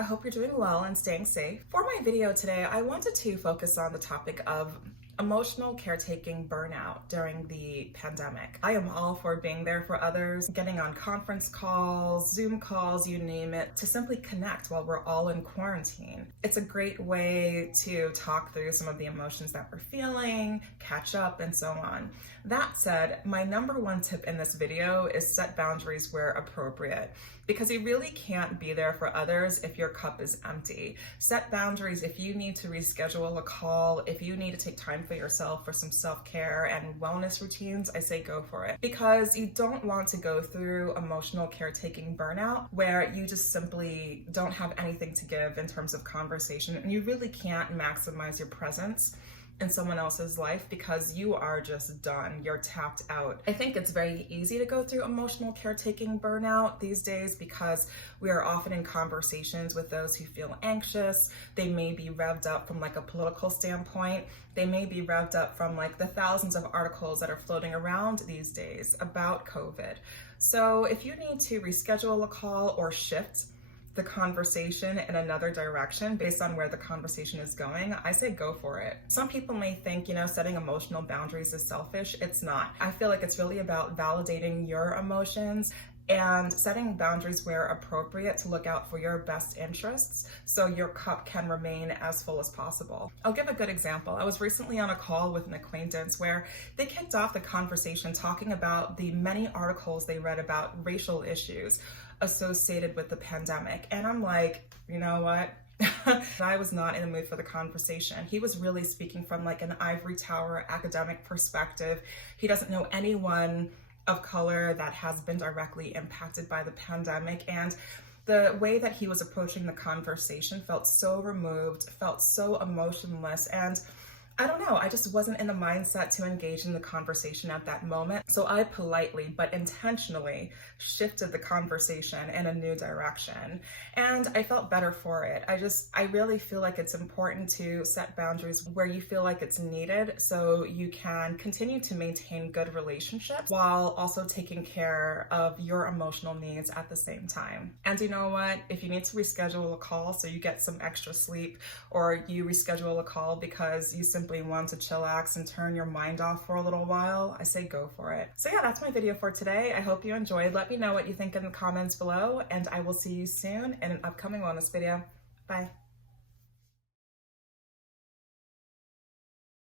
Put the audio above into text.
I hope you're doing well and staying safe. For my video today, I wanted to focus on the topic of emotional caretaking burnout during the pandemic. I am all for being there for others, getting on conference calls, Zoom calls, you name it, to simply connect while we're all in quarantine. It's a great way to talk through some of the emotions that we're feeling, catch up, and so on. That said, my number one tip in this video is set boundaries where appropriate, because you really can't be there for others if your cup is empty. Set boundaries if you need to reschedule a call, if you need to take time for yourself for some self-care and wellness routines, I say go for it. Because you don't want to go through emotional caretaking burnout where you just simply don't have anything to give in terms of conversation and you really can't maximize your presence in someone else's life because you are just done. You're tapped out. I think it's very easy to go through emotional caretaking burnout these days because we are often in conversations with those who feel anxious. They may be revved up from like a political standpoint. They may be revved up from like the thousands of articles that are floating around these days about COVID. So if you need to reschedule a call or shift the conversation in another direction based on where the conversation is going, I say go for it. Some people may think, setting emotional boundaries is selfish. It's not. I feel like it's really about validating your emotions and setting boundaries where appropriate to look out for your best interests so your cup can remain as full as possible. I'll give a good example. I was recently on a call with an acquaintance where they kicked off the conversation talking about the many articles they read about racial issues associated with the pandemic. And I'm like, you know what? I was not in the mood for the conversation. He was really speaking from like an ivory tower academic perspective. He doesn't know anyone of color that has been directly impacted by the pandemic. And the way that he was approaching the conversation felt so removed, felt so emotionless. And I don't know, I just wasn't in the mindset to engage in the conversation at that moment. So I politely but intentionally shifted the conversation in a new direction. And I felt better for it. I really feel like it's important to set boundaries where you feel like it's needed so you can continue to maintain good relationships while also taking care of your emotional needs at the same time. And you know what? If you need to reschedule a call so you get some extra sleep, or you reschedule a call because you simply want to chillax and turn your mind off for a little while, I say go for it. So yeah, that's my video for today. I hope you enjoyed. Let me know what you think in the comments below, and I will see you soon in an upcoming wellness video. Bye.